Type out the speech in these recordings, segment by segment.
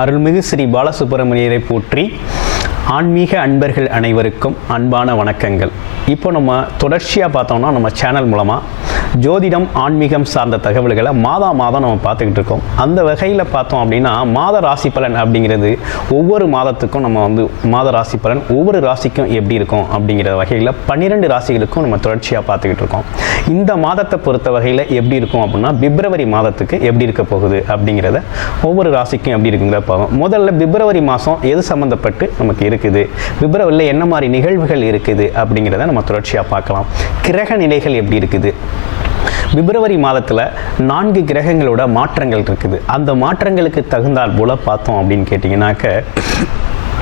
அருள்மிகு ஸ்ரீ பாலசுப்பிரமணியரை போற்றி ஆன்மீக அன்பர்கள் அனைவருக்கும் அன்பான வணக்கங்கள். இப்போ நம்ம தொடர்ச்சியாக பார்த்தோம்னா நம்ம சேனல் மூலமாக ஜோதிடம் ஆன்மீகம் சார்ந்த தகவல்களை மாதா மாதம் நம்ம பார்த்துக்கிட்டு இருக்கோம். அந்த வகையில் பார்த்தோம் அப்படின்னா மாத ராசி பலன் அப்படிங்கிறது ஒவ்வொரு மாதத்துக்கும் நம்ம வந்து மாத ராசி பலன் ஒவ்வொரு ராசிக்கும் எப்படி இருக்கும் அப்படிங்கிற வகையில் பன்னிரெண்டு ராசிகளுக்கும் நம்ம தொடர்ச்சியாக பார்த்துக்கிட்டு இருக்கோம். இந்த மாதத்தை பொறுத்த வகையில் எப்படி இருக்கும் அப்படின்னா பிப்ரவரி மாதத்துக்கு எப்படி இருக்க போகுது அப்படிங்கிறத ஒவ்வொரு ராசிக்கும் எப்படி இருக்குங்கிற பார்ப்போம். முதல்ல பிப்ரவரி மாதம் எது சம்மந்தப்பட்டு நமக்கு இருக்குது? பிப்ரவரியில் என்ன மாதிரி நிகழ்வுகள் இருக்குது அப்படிங்கிறத நம்ம தொடர்ச்சியாக பார்க்கலாம். கிரக நிலைகள் எப்படி இருக்குது? பிப்ரவரி மாதத்தில் நான்கு கிரகங்களோட மாற்றங்கள் இருக்குது. அந்த மாற்றங்களுக்கு தகுந்தால் போல பார்த்தோம் அப்படின்னு கேட்டிங்கனாக்க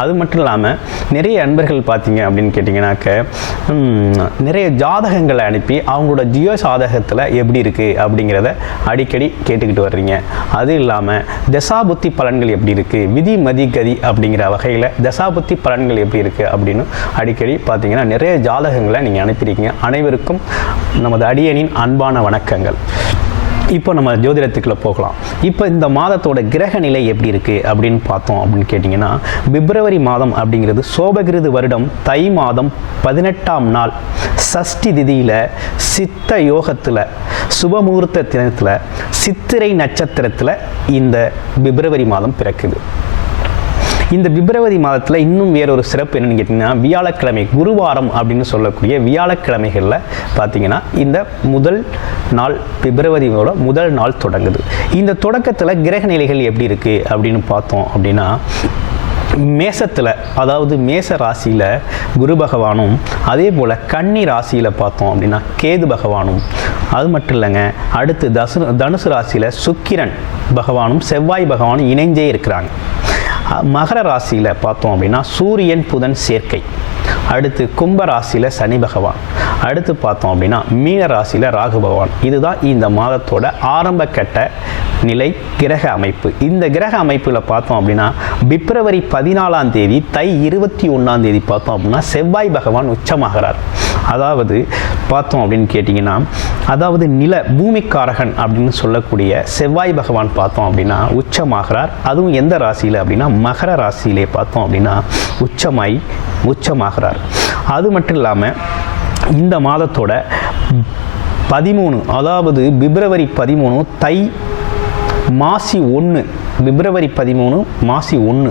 அது மட்டும் இல்லாமல் நிறைய அன்பர்கள் பார்த்தீங்க அப்படின்னு கேட்டிங்கனாக்க நிறைய ஜாதகங்களை அனுப்பி அவங்களோட ஜியோ சாதகத்தில் எப்படி இருக்குது அப்படிங்கிறத அடிக்கடி கேட்டுக்கிட்டு வர்றீங்க. அது இல்லாமல் தசாபுத்தி பலன்கள் எப்படி இருக்குது விதி மதி கதி அப்படிங்கிற வகையில் தசாபுத்தி பலன்கள் எப்படி இருக்குது அப்படின்னு அடிக்கடி பார்த்தீங்கன்னா நிறைய ஜாதகங்களை நீங்கள் அனுப்பியிருக்கீங்க. அனைவருக்கும் நமது அடியனின் அன்பான வணக்கங்கள். இப்போ நம்ம ஜோதிடத்துக்குள்ள போகலாம். இப்போ இந்த மாதத்தோட கிரக நிலை எப்படி இருக்குது அப்படின்னு பார்த்தோம் அப்படின்னு கேட்டிங்கன்னா பிப்ரவரி மாதம் அப்படிங்கிறது சோபகிருது வருடம் தை மாதம் பதினெட்டாம் நாள். சஷ்டி திதியில் சித்த யோகத்தில் சுபமுகூர்த்த தினத்தில் சித்திரை நட்சத்திரத்தில் இந்த பிப்ரவரி மாதம் பிறக்குது. இந்த பிப்ரவரி மாதத்தில் இன்னும் வேறொரு சிறப்பு என்னென்னு கேட்டிங்கன்னா வியாழக்கிழமை குருவாரம் அப்படின்னு சொல்லக்கூடிய வியாழக்கிழமைகளில் பார்த்தீங்கன்னா இந்த முதல் நாள் பிப்ரவரியோட முதல் நாள் தொடங்குது. இந்த தொடக்கத்தில் கிரக நிலைகள் எப்படி இருக்குது அப்படின்னு பார்த்தோம் அப்படின்னா மேசத்தில் அதாவது மேச ராசியில் குரு பகவானும் அதே போல் கன்னி ராசியில் பார்த்தோம் அப்படின்னா கேது பகவானும். அது மட்டும் இல்லைங்க அடுத்து தசு தனுசு ராசியில் சுக்கிரன் பகவானும் செவ்வாய் பகவானும் இணைஞ்சே இருக்கிறாங்க. மகர ராசியில் பார்த்தோம் அப்படின்னா சூரியன் புதன் சேர்க்கை. அடுத்து கும்ப ராசியில் சனி பகவான். அடுத்து பார்த்தோம் அப்படின்னா மீன ராசியில் ராகு பகவான். இதுதான் இந்த மாதத்தோட ஆரம்ப கட்ட நிலை கிரக அமைப்பு. இந்த கிரக அமைப்பில் பார்த்தோம் அப்படின்னா பிப்ரவரி பதினாலாம் தேதி தை இருபத்தி ஒன்றாம் தேதி பார்த்தோம் அப்படின்னா செவ்வாய் பகவான் உச்சமாகிறார். அதாவது பார்த்தோம் அப்படின்னு கேட்டிங்கன்னா அதாவது நில பூமிக்காரகன் அப்படின்னு சொல்லக்கூடிய செவ்வாய் பகவான் பார்த்தோம் அப்படின்னா உச்சமாகிறார். அதுவும் எந்த ராசியில் அப்படின்னா மகர ராசியிலே பார்த்தோம் அப்படின்னா உச்சமாய் உச்சமாகிறார். அது மட்டும் இல்லாமல் இந்த மாதத்தோட பதிமூணு அதாவது பிப்ரவரி பதிமூணு தை மாசி ஒன்று பிப்ரவரி பதிமூணு மாசி ஒன்று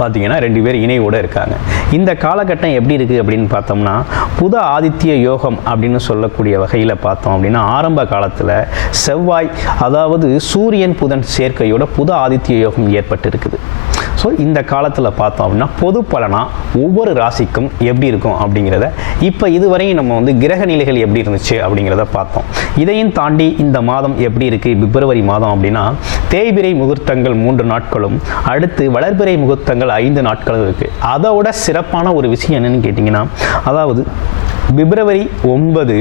பார்த்தீங்கன்னா ரெண்டு பேர் இணையோடு இருக்காங்க. இந்த காலகட்டம் எப்படி இருக்குது அப்படின்னு பார்த்தோம்னா புத ஆதித்ய யோகம் அப்படின்னு சொல்லக்கூடிய வகையில் பார்த்தோம் அப்படின்னா ஆரம்ப காலத்தில் செவ்வாய் அதாவது சூரியன் புதன் சேர்க்கையோட புத ஆதித்ய யோகம் ஏற்பட்டு இருக்குது ஸோ இந்த காலத்தில் பார்த்தோம் அப்படின்னா பொது பலனாக ஒவ்வொரு ராசிக்கும் எப்படி இருக்கும் அப்படிங்கிறத இப்போ இதுவரையும் நம்ம வந்து கிரக நிலைகள் எப்படி இருந்துச்சு அப்படிங்கிறத பார்த்தோம். இதையும் தாண்டி இந்த மாதம் எப்படி இருக்குது பிப்ரவரி மாதம் அப்படின்னா தேய்பிரை முகூர்த்தங்கள் மூன்று நாட்களும் அடுத்து வளர்பிறை முகூர்த்தங்கள் ஐந்து நாட்களும் இருக்குது அதோட சிறப்பான ஒரு விஷயம் என்னென்னு கேட்டிங்கன்னா அதாவது பிப்ரவரி ஒன்பது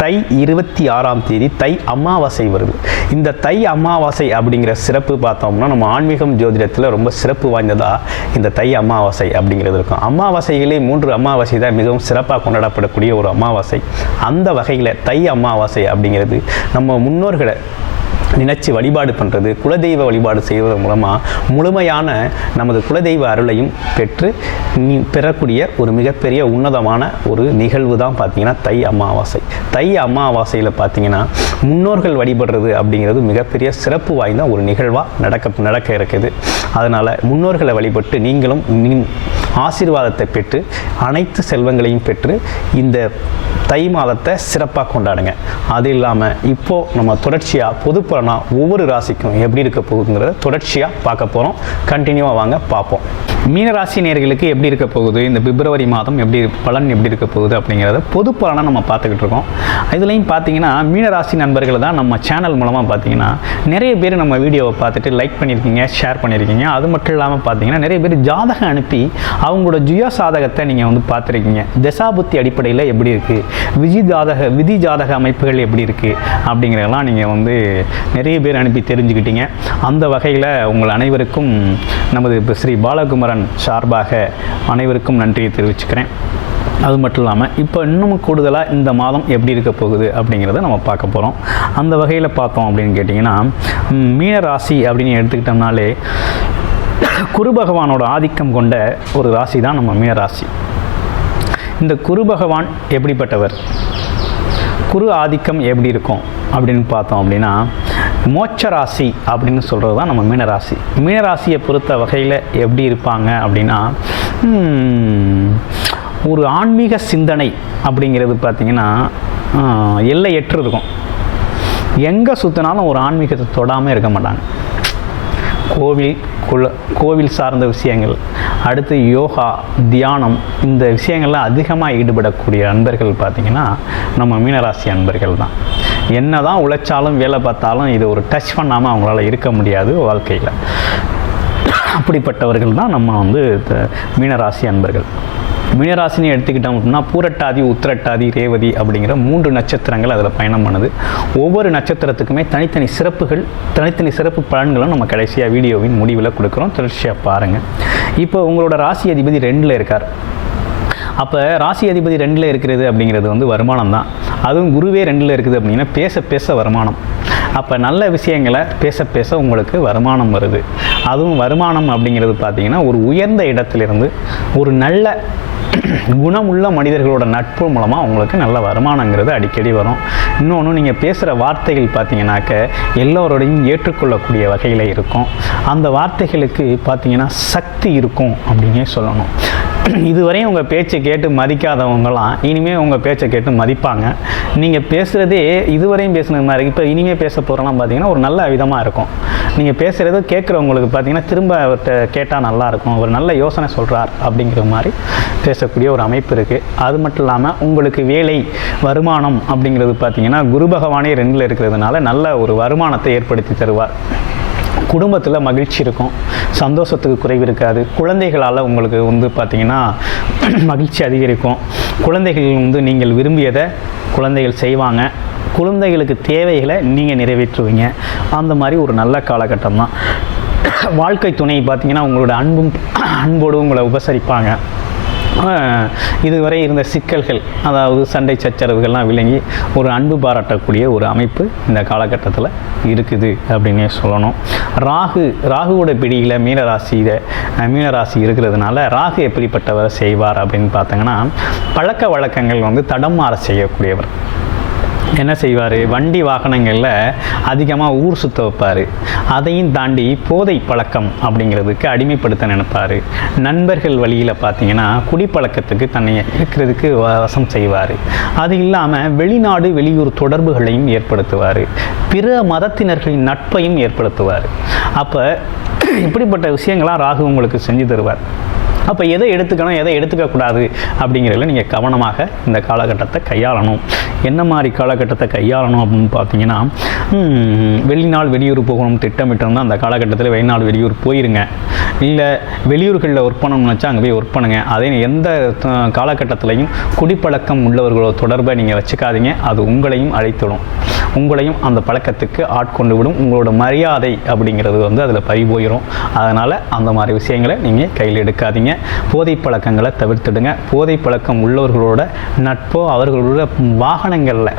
தை இருபத்தி ஆறாம் தேதி தை அமாவாசை வருது. இந்த தை அமாவாசை அப்படிங்கிற சிறப்பு பார்த்தோம்னா நம்ம ஆன்மீகம் ஜோதிடத்தில் ரொம்ப சிறப்பு வாய்ந்ததாக இந்த தை அமாவாசை அப்படிங்கிறது இருக்கும். அமாவாசைகளே மூன்று அமாவாசை தான் மிகவும் சிறப்பாக கொண்டாடப்படக்கூடிய ஒரு அமாவாசை. அந்த வகையில் தை அமாவாசை அப்படிங்கிறது நம்ம முன்னோர்களை நினைச்சு வழிபாடு பண்ணுறது குலதெய்வ வழிபாடு செய்வதன் மூலமாக முழுமையான நமது குலதெய்வ அருளையும் பெற்று பெறக்கூடிய ஒரு மிகப்பெரிய உன்னதமான ஒரு நிகழ்வு தான் பார்த்தீங்கன்னா தை அமாவாசை. தை அமாவாசையில் பார்த்தீங்கன்னா முன்னோர்கள் வழிபடுறது அப்படிங்கிறது மிகப்பெரிய சிறப்பு வாய்ந்த ஒரு நிகழ்வாக நடக்க நடக்க இருக்குது. அதனால் முன்னோர்களை வழிபட்டு நீங்களும் ஆசீர்வாதத்தை பெற்று அனைத்து செல்வங்களையும் பெற்று இந்த தை மாதத்தை சிறப்பாக கொண்டாடுங்க. அது இல்லாமல் இப்போது நம்ம தொடர்ச்சியாக பொதுப்புற பலனா ஒவ்வொரு ராசிக்கும் எப்படி இருக்க போகுதுங்கிறத தொடர்ச்சியாக பார்க்க போகிறோம் கண்டினியூவாக வாங்க பார்ப்போம். மீனராசி நேர்களுக்கு எப்படி இருக்க போகுது? இந்த பிப்ரவரி மாதம் எப்படி பலன் எப்படி இருக்க போகுது அப்படிங்கிறத பொது பலனாக நம்ம பார்த்துக்கிட்டு இருக்கோம். இதுலேயும் பார்த்தீங்கன்னா மீனராசி நண்பர்கள் தான் நம்ம சேனல் மூலமாக பார்த்தீங்கன்னா நிறைய பேர் நம்ம வீடியோவை பார்த்துட்டு லைக் பண்ணியிருக்கீங்க ஷேர் பண்ணியிருக்கீங்க. அது மட்டும் இல்லாமல் பார்த்தீங்கன்னா நிறைய பேர் ஜாதகம் அனுப்பி அவங்களோட ஜுய சாதகத்தை நீங்கள் வந்து பார்த்துருக்கீங்க. தசாபுத்தி அடிப்படையில் எப்படி இருக்குது விதி ஜாதக விதி ஜாதக அமைப்புகள் எப்படி இருக்குது அப்படிங்கிறதெல்லாம் நீங்கள் வந்து நிறைய பேர் அனுப்பி தெரிஞ்சுக்கிட்டீங்க. அந்த வகையில் உங்கள் அனைவருக்கும் நமது ஸ்ரீ ஸ்ரீ குமரன் சார்பாக அனைவருக்கும் நன்றியை தெரிவிச்சுக்கிறேன். அது மட்டும் இல்லாமல் இப்போ இன்னும் கூடுதலாக இந்த மாதம் எப்படி இருக்க போகுது அப்படிங்கிறத நம்ம பார்க்க போகிறோம் அந்த வகையில் பார்த்தோம் அப்படின்னு கேட்டிங்கன்னா மீன ராசி அப்படின்னு எடுத்துக்கிட்டோம்னாலே குரு பகவானோட ஆதிக்கம் கொண்ட ஒரு ராசி தான் நம்ம மீன ராசி. இந்த குரு பகவான் எப்படிப்பட்டவர்? குரு ஆதிக்கம் எப்படி இருக்கும் அப்படின்னு பார்த்தோம் அப்படின்னா மோட்ச ராசி அப்படின்னு சொல்கிறது தான் நம்ம மீனராசி. மீனராசியை பொறுத்த வகையில் எப்படி இருப்பாங்க அப்படின்னா ஒரு ஆன்மீக சிந்தனை அப்படிங்கிறது பார்த்திங்கன்னா எல்லை எல்லையற்று இருக்கும். எங்கே சுற்றினாலும் ஒரு ஆன்மீகத்தை தொடாமல் இருக்க மாட்டாங்க. கோவில் குல கோவில் சார்ந்த விஷயங்கள் அடுத்து யோகா தியானம் இந்த விஷயங்கள்லாம் அதிகமாக ஈடுபடக்கூடிய அன்பர்கள் பார்த்திங்கன்னா நம்ம மீனராசி அன்பர்கள் தான் என்ன தான் உழைச்சாலும் வேலை பார்த்தாலும் இது ஒரு டச் பண்ணாமல் அவங்களால இருக்க முடியாது வாழ்க்கையில். அப்படிப்பட்டவர்கள் தான் நம்ம வந்து மீனராசி அன்பர்கள். மீனராசின்னு எடுத்துக்கிட்டோம் அப்படின்னா பூரட்டாதி உத்திரட்டாதி ரேவதி அப்படிங்கிற மூன்று நட்சத்திரங்கள் அதில் பயணம் பண்ணுது. ஒவ்வொரு நட்சத்திரத்துக்குமே தனித்தனி சிறப்புகள் தனித்தனி சிறப்பு பலன்களும் நம்ம கடைசியாக வீடியோவின் முடிவில் கொடுக்குறோம். தொடர்ச்சியாக பாருங்கள் இப்போ உங்களோட ராசி அதிபதி ரெண்டில் இருக்கார். அப்போ ராசி அதிபதி ரெண்டில் இருக்கிறது அப்படிங்கிறது வந்து வருமானம் தான் அதுவும் குருவே ரெண்டில் இருக்குது அப்படின்னா பேச பேச வருமானம். அப்போ நல்ல விஷயங்களை பேச பேச உங்களுக்கு வருமானம் வருது. அதுவும் வருமானம் அப்படிங்கிறது பார்த்தீங்கன்னா ஒரு உயர்ந்த இடத்துலேருந்து ஒரு நல்ல குணமுள்ள மனிதர்களோட நட்பு மூலமாக உங்களுக்கு நல்ல வருமானங்கிறது அடிக்கடி வரும். இன்னொன்று நீங்கள் பேசுகிற வார்த்தைகள் பார்த்தீங்கன்னாக்க எல்லோரோடையும் ஏற்றுக்கொள்ளக்கூடிய வகையில் இருக்கும். அந்த வார்த்தைகளுக்கு பார்த்தீங்கன்னா சக்தி இருக்கும் அப்படின்னே சொல்லணும். இதுவரையும் உங்கள் பேச்சை கேட்டு மதிக்காதவங்களாம் இனிமேல் உங்கள் பேச்சை கேட்டு மதிப்பாங்க. நீங்கள் பேசுகிறதே இதுவரையும் பேசுனது மாதிரி இப்போ இனிமேல் பேச போகிறோம்லாம் பார்த்தீங்கன்னா ஒரு நல்ல விதமாக இருக்கும். நீங்கள் பேசுகிறது கேட்குறவங்களுக்கு பார்த்தீங்கன்னா திரும்ப அவர்கிட்ட கேட்டால் நல்லாயிருக்கும் ஒரு நல்ல யோசனை சொல்கிறார் அப்படிங்கிற மாதிரி பேசக்கூடிய ஒரு அமைப்பு இருக்குது அது மட்டும் இல்லாமல் உங்களுக்கு வேலை வருமானம் அப்படிங்கிறது பார்த்தீங்கன்னா குரு பகவானே ரெண்டில் இருக்கிறதுனால நல்ல ஒரு வருமானத்தை ஏற்படுத்தி தருவார். குடும்பத்தில் மகிழ்ச்சி இருக்கும் சந்தோஷத்துக்கு குறைவு இருக்காது. குழந்தைகளால் உங்களுக்கு வந்து பார்த்திங்கன்னா மகிழ்ச்சி அதிகரிக்கும். குழந்தைகள் வந்து நீங்கள் விரும்பியதை குழந்தைகள் செய்வாங்க. குழந்தைகளுக்கு தேவைகளை நீங்கள் நிறைவேற்றுவீங்க. அந்த மாதிரி ஒரு நல்ல காலகட்டம் தான் வாழ்க்கை துணை பார்த்திங்கன்னா உங்களோட அன்பும் அன்போடு உங்களை உபசரிப்பாங்க. இதுவரை இருந்த சிக்கல்கள் அதாவது சண்டை சச்சரவுகள்லாம் விளங்கி ஒரு அன்பு பாராட்டக்கூடிய ஒரு அமைப்பு இந்த காலகட்டத்தில் இருக்குது அப்படின்னே சொல்லணும். ராகு ராகுவோட பிடியில் மீனராசியில் மீனராசி இருக்கிறதுனால ராகு எப்படிப்பட்டவர் செய்வார் அப்படின்னு பார்த்தீங்கன்னா பழக்க வழக்கங்கள் வந்து தடமாற செய்யக்கூடியவர். என்ன செய்வார்? வண்டி வாகனங்களில் அதிகமாக ஊர் சுத்த வைப்பார். அதையும் தாண்டி போதை பழக்கம் அப்படிங்கிறதுக்கு அடிமைப்படுத்த நினைப்பார். நண்பர்கள் வழியில் பார்த்தீங்கன்னா குடிப்பழக்கத்துக்கு தன்னை இருக்கிறதுக்கு வசம் செய்வார். அது இல்லாமல் வெளிநாடு வெளியூர் தொடர்புகளையும் ஏற்படுத்துவார். பிற மதத்தினர்களின் நட்பையும் ஏற்படுத்துவார். அப்போ இப்படிப்பட்ட விஷயங்களாம் ராகு உங்களுக்கு செஞ்சு தருவார். அப்போ எதை எடுத்துக்கணும் எதை எடுத்துக்கக்கூடாது அப்படிங்கிறதுல நீங்கள் கவனமாக இந்த காலகட்டத்தை கையாளணும். என்ன மாதிரி காலகட்டத்தை கையாளணும் அப்படின்னு பார்த்தீங்கன்னா வெளிநாள் வெளியூர் போகணும் திட்டமிட்டிருந்தால் அந்த காலகட்டத்தில் வெளிநாள் வெளியூர் போயிருங்க. இல்லை வெளியூர்களில் ஒர்க் பண்ணணும்னு நினச்சா அங்கே போய் ஒர்க் பண்ணுங்கள் அதே எந்த காலகட்டத்திலையும் குடிப்பழக்கம் உள்ளவர்களோட தொடர்பை நீங்கள் வச்சுக்காதீங்க. அது உங்களையும் அழைத்துடும் உங்களையும் அந்த பழக்கத்துக்கு ஆட்கொண்டு விடும். உங்களோட மரியாதை அப்படிங்கிறது வந்து அதில் பறி போயிடும் அதனால் அந்த மாதிரி விஷயங்களை நீங்கள் கையில் எடுக்காதீங்க. போதை பழக்கங்களை தவிர்த்துடுங்க. போதை பழக்கம் உள்ளவர்களோட நட்போ அவர்களோட வாகனங்களில்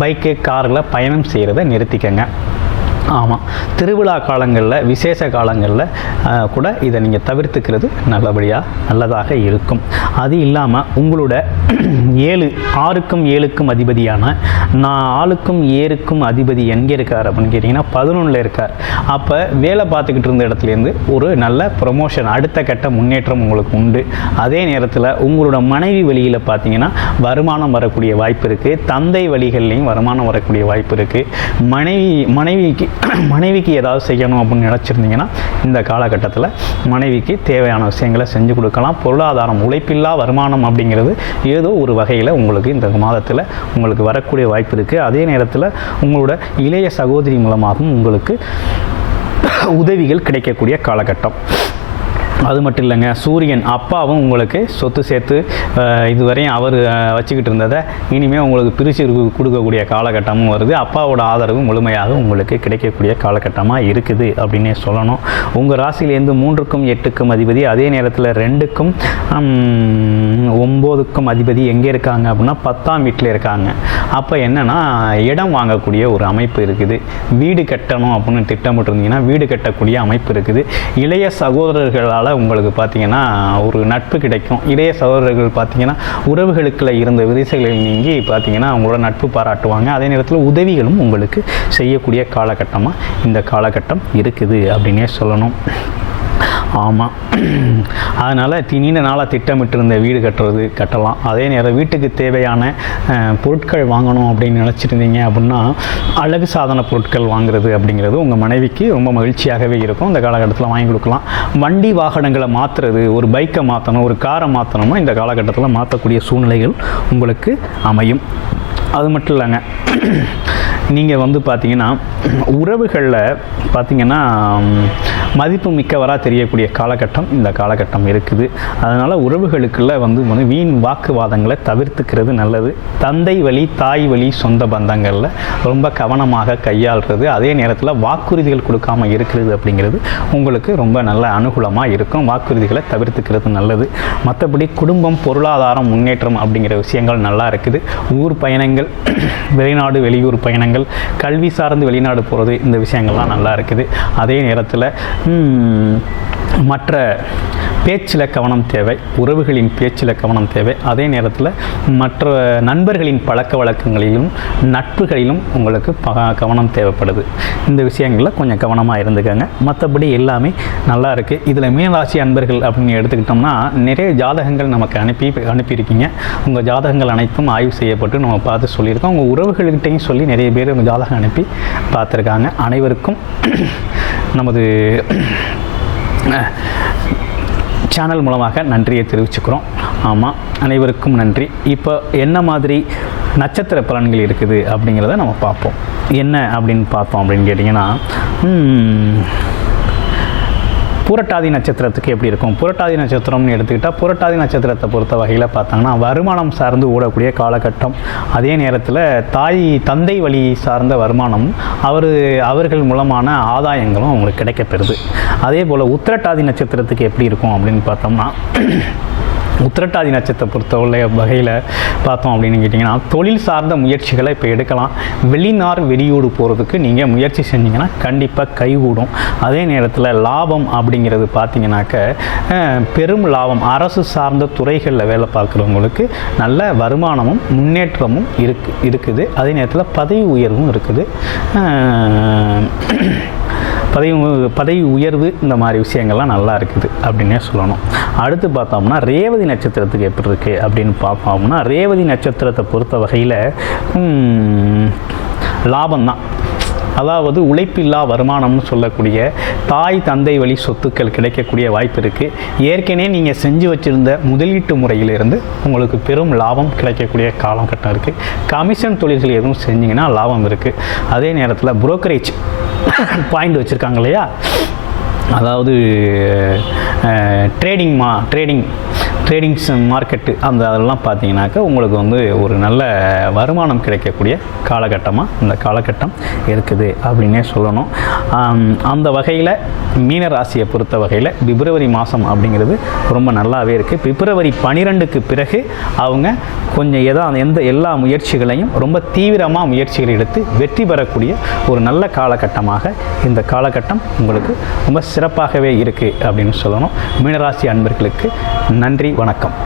பைக்கு காரில் பயணம் செய்கிறத நிறுத்திக்கங்க. ஆமாம் திருவிழா காலங்களில் விசேஷ காலங்களில் கூட இதை நீங்கள் தவிர்த்துக்கிறது நல்லபடியாக நல்லதாக இருக்கும். அது இல்லாமல் உங்களோட ஏழு ஆறுக்கும் ஏழுக்கும் அதிபதியான நான் ஆளுக்கும் ஏழுக்கும் அதிபதி எங்கே இருக்கார் அப்படின்னு கேட்டிங்கன்னா பதினொன்றில் இருக்கார். அப்போ வேலை பார்த்துக்கிட்டு இருந்த இடத்துலேருந்து ஒரு நல்ல ப்ரொமோஷன் அடுத்த கட்ட முன்னேற்றம் உங்களுக்கு உண்டு. அதே நேரத்தில் உங்களோட மனைவி வழியில் பார்த்தீங்கன்னா வருமானம் வரக்கூடிய வாய்ப்பு இருக்குது தந்தை வழிகள்லையும் வருமானம் வரக்கூடிய வாய்ப்பு இருக்குது மனைவி மனைவிக்கு மனைவிக்கு ஏதாவது செய்யணும் அப்படின்னு நினச்சிருந்தீங்கன்னா இந்த காலகட்டத்தில் மனைவிக்கு தேவையான விஷயங்களை செஞ்சு கொடுக்கலாம். பொருளாதாரம் உழைப்பில்லா வருமானம் அப்படிங்கிறது ஏதோ ஒரு வகையில் உங்களுக்கு இந்த மாதத்தில் உங்களுக்கு வரக்கூடிய வாய்ப்பு இருக்குது அதே நேரத்தில் உங்களோட இளைய சகோதரி மூலமாகவும் உங்களுக்கு உதவிகள் கிடைக்கக்கூடிய காலகட்டம். அது மட்டும் இல்லைங்க சூரியன் அப்பாவும் உங்களுக்கு சொத்து சேர்த்து இதுவரையும் அவர் வச்சுக்கிட்டு இருந்ததை இனிமேல் உங்களுக்கு பிரித்து கொடுக்கக்கூடிய காலகட்டமும் வருது. அப்பாவோட ஆதரவு முழுமையாக உங்களுக்கு கிடைக்கக்கூடிய காலகட்டமாக இருக்குது அப்படின்னே சொல்லணும். உங்கள் ராசியிலேருந்து மூன்றுக்கும் எட்டுக்கும் அதிபதி அதே நேரத்தில் ரெண்டுக்கும் ஒம்போதுக்கும் அதிபதி எங்கே இருக்காங்க அப்படின்னா பத்தாம் வீட்டில் இருக்காங்க. அப்போ என்னென்னா இடம் வாங்கக்கூடிய ஒரு அமைப்பு இருக்குது. வீடு கட்டணும் அப்படின்னு திட்டமிட்டிருந்தீங்கன்னா வீடு கட்டக்கூடிய அமைப்பு இருக்குது. இளைய சகோதரர்களால் உங்களுக்கு பார்த்தீங்கன்னா ஒரு நட்பு கிடைக்கும். இளைய சகோதரர்கள் பார்த்தீங்கன்னா உறவுகளுக்குள்ள இருந்த விரிசல்கள் நீங்கி பார்த்தீங்கன்னா அவங்களோட நட்பு பாராட்டுவாங்க. அதே நேரத்தில் உதவிகளும் உங்களுக்கு செய்யக்கூடிய காலகட்டமாக இந்த காலகட்டம் இருக்குது அப்படின்னே சொல்லணும். ஆமாம் அதனால் நீண்ட நாளாக திட்டமிட்டிருந்த வீடு கட்டுறது கட்டலாம். அதே நேரம் வீட்டுக்கு தேவையான பொருட்கள் வாங்கணும் அப்படின்னு நினச்சிருந்தீங்க அப்படின்னா அழகு சாதன பொருட்கள் வாங்குறது அப்படிங்கிறது உங்கள் மனைவிக்கு ரொம்ப மகிழ்ச்சியாகவே இருக்கும். இந்த காலகட்டத்தில் வாங்கி கொடுக்கலாம். வண்டி வாகனங்களை மாற்றுறது ஒரு பைக்கை மாற்றணும் ஒரு காரை மாற்றணும்னா இந்த காலகட்டத்தில் மாற்றக்கூடிய சூழ்நிலைகள் உங்களுக்கு அமையும். அது மட்டும் இல்லைங்க. நீங்கள் வந்து பார்த்தீங்கன்னா உறவுகளில் பார்த்தீங்கன்னா மதிப்பு மிக்கவராக தெரியக்கூடிய காலகட்டம் இந்த காலகட்டம் இருக்குது. அதனால் உறவுகளுக்குள்ள வந்து வந்து வீண் வாக்குவாதங்களை தவிர்த்துக்கிறது நல்லது. தந்தை வழி தாய் வழி சொந்த பந்தங்களில் ரொம்ப கவனமாக கையாளுறது அதே நேரத்தில் வாக்குறுதிகள் கொடுக்காம இருக்கிறது அப்படிங்கிறது உங்களுக்கு ரொம்ப நல்ல அனுகூலமாக இருக்கும். வாக்குறுதிகளை தவிர்த்துக்கிறது நல்லது. மற்றபடி குடும்பம் பொருளாதாரம் முன்னேற்றம் அப்படிங்கிற விஷயங்கள் நல்லா இருக்குது. ஊர் பயணங்கள் வெளிநாடு வெளியூர் பயணங்கள் கல்வி சார்ந்து வெளிநாடு போகிறது இந்த விஷயங்கள்லாம் நல்லா இருக்குது. அதே நேரத்தில் மற்ற பேச்சில் கவனம் தேவை உறவுகளின் பேச்சில் கவனம் தேவை. அதே நேரத்தில் மற்ற நண்பர்களின் பழக்க வழக்கங்களிலும் நட்புகளிலும் உங்களுக்கு ப கவனம் தேவைப்படுது. இந்த விஷயங்களில் கொஞ்சம் கவனமாக இருந்துக்கோங்க. மற்றபடி எல்லாமே நல்லா இருக்குது இதில் மீனராசி அன்பர்கள் அப்படின்னு எடுத்துக்கிட்டோம்னா நிறைய ஜாதகங்கள் நமக்கு அனுப்பி அனுப்பியிருக்கீங்க. உங்கள் ஜாதகங்கள் அனைத்தும் ஆய்வு செய்யப்பட்டு நம்ம பார்த்து சொல்லியிருக்கோம். உங்கள் உறவுகள்கிட்டையும் சொல்லி நிறைய பேர் உங்கள் ஜாதகம் அனுப்பி பார்த்துருக்காங்க. அனைவருக்கும் நமது சேனல் மூலமாக நன்றியை தெரிவிச்சுக்கிறோம். ஆமாம் அனைவருக்கும் நன்றி. இப்போ என்ன மாதிரி நட்சத்திர பலன்கள் இருக்குது அப்படிங்கிறத நம்ம பார்ப்போம். என்ன அப்படின்னு பார்த்தோம் அப்படின்னு கேட்டிங்கன்னா புரட்டாதி நட்சத்திரத்துக்கு எப்படி இருக்கும்? புரட்டாதி நட்சத்திரம்னு எடுத்துக்கிட்டால் புரட்டாதி நட்சத்திரத்தை பொறுத்த வகையில் பார்த்தாங்கன்னா வருமானம் சார்ந்து ஓடக்கூடிய காலகட்டம். அதே நேரத்தில் தாய் தந்தை வழி சார்ந்த வருமானம் அவர் அவர்கள் மூலமான ஆதாயங்களும் அவங்களுக்கு கிடைக்கப்பெறுது அதே போல் உத்திரட்டாதி நட்சத்திரத்துக்கு எப்படி இருக்கும் அப்படின்னு பார்த்தோம்னா உத்திரட்டாதி நட்சத்திரத்தை பொறுத்தவரை வகையில் பார்த்தோம் அப்படின்னு கேட்டிங்கன்னா தொழில் சார்ந்த முயற்சிகளை இப்போ எடுக்கலாம். வெளிநார் வெளியூடு போகிறதுக்கு நீங்கள் முயற்சி செஞ்சீங்கன்னா கண்டிப்பாக கைகூடும். அதே நேரத்தில் லாபம் அப்படிங்கிறது பார்த்தீங்கன்னாக்க பெரும் லாபம். அரசு சார்ந்த துறைகளில் வேலை பார்க்குறவங்களுக்கு நல்ல வருமானமும் முன்னேற்றமும் இருக்கு இருக்குது. அதே நேரத்தில் பதவி உயர்வும் இருக்குது. பதவி உ- பதவி உயர்வு இந்த மாதிரி விஷயங்கள்லாம் நல்லா இருக்குது அப்படின்னே சொல்லணும். அடுத்து பார்த்தோம்னா ரேவதி நட்சத்திரத்துக்கு எப்படி இருக்குது அப்படின்னு பார்ப்போம்னா ரேவதி நட்சத்திரத்தை பொறுத்த வகையில் லாபம்தான். அதாவது உழைப்பில்லா வருமானம்னு சொல்லக்கூடிய தாய் தந்தை வழி சொத்துக்கள் கிடைக்கக்கூடிய வாய்ப்பு இருக்குது ஏற்கனவே நீங்கள் செஞ்சு வச்சுருந்த முதலீட்டு முறையிலிருந்து உங்களுக்கு பெரும் லாபம் கிடைக்கக்கூடிய காலகட்டம் இருக்குது கமிஷன் தொழில்கள் எதுவும் செஞ்சீங்கன்னா லாபம் இருக்குது அதே நேரத்தில் புரோக்கரேஜ் பாயிண்ட் வச்சுருக்காங்க இல்லையா? அதாவது ட்ரேடிங்மா ட்ரேடிங் ட்ரேடிங்ஸ் மார்க்கெட்டு அந்த அதெல்லாம் பார்த்தீங்கன்னாக்கா உங்களுக்கு வந்து ஒரு நல்ல வருமானம் கிடைக்கக்கூடிய காலகட்டமாக இந்த காலகட்டம் இருக்குது அப்படின்னே சொல்லணும். அந்த வகையில் மீன ராசியை பொறுத்த வகையில் பிப்ரவரி மாதம் அப்படிங்கிறது ரொம்ப நல்லாவே இருக்குது பிப்ரவரி பனிரெண்டுக்கு பிறகு அவங்க கொஞ்சம் எதா எந்த எல்லா முயற்சிகளையும் ரொம்ப தீவிரமாக முயற்சிகள் எடுத்து வெற்றி பெறக்கூடிய ஒரு நல்ல காலகட்டமாக இந்த காலகட்டம் உங்களுக்கு ரொம்ப சிறப்பாகவே இருக்குது அப்படின்னு சொல்லணும். மீனராசி அன்பர்களுக்கு நன்றி வணக்கம்.